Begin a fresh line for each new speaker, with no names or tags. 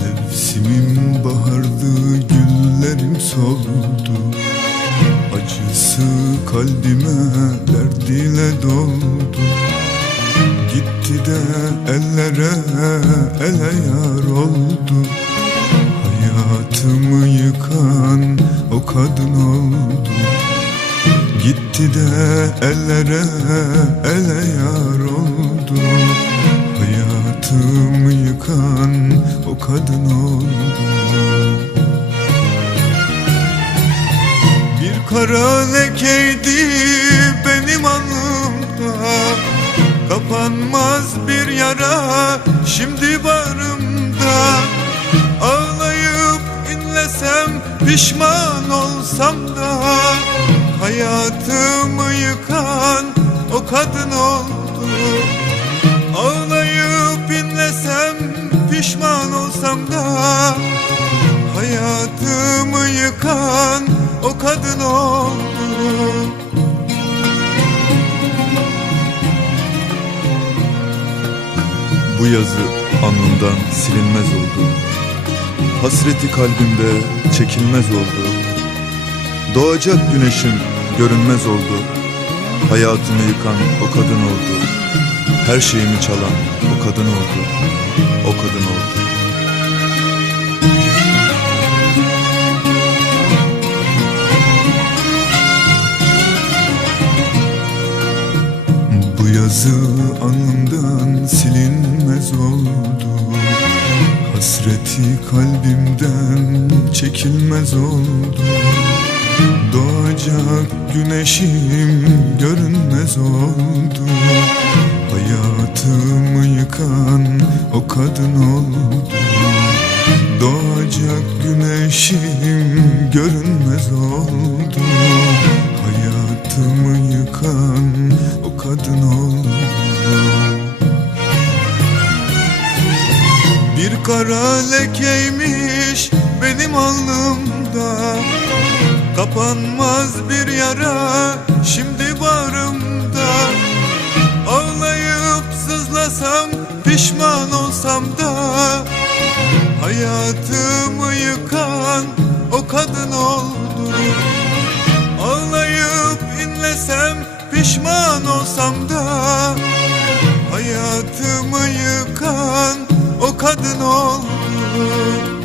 Mevsimim bahardı güllerim soldu. Acısı kalbime derdiyle doldu. Gitti de ellere ele yar oldu. Hayatımı yıkan o kadın oldu Gitti de ellere ele yar oldu. Hayatımı yıkan o kadın oldu. Bir kara lekeydi benim alnımda Kapanmaz bir yara şimdi barımda. Ağlayıp inlesem pişman olsam da Hayatımı yıkan o kadın oldu. Ağlayıp inlesem pişman olsam da Hayatımı yıkan o kadın oldu.
Bu yazı alnımdan silinmez oldu. Hasreti kalbimde çekilmez oldu Doğacak güneşim görünmez oldu. Hayatımı yıkan o kadın oldu. Her şeyimi çalan o kadın oldu. O kadın oldu.
Bu yazı anımdan silinmez oldu. Hasreti kalbimden çekilmez oldu Doğacak güneşim görünmez oldu. Hayatımı yıkan o kadın oldu. Doğacak güneşim görünmez oldu. Hayatımı yıkan o kadın oldu. Bir kara lekeymiş benim alnımda Kapanmaz bir yara şimdi bağrımda. Ağlayıp sızlasam pişman olsam da. Hayatımı yıkan o kadın oldu. Ağlayıp inlesem pişman olsam da. Hayatımı yıkan o kadın oldu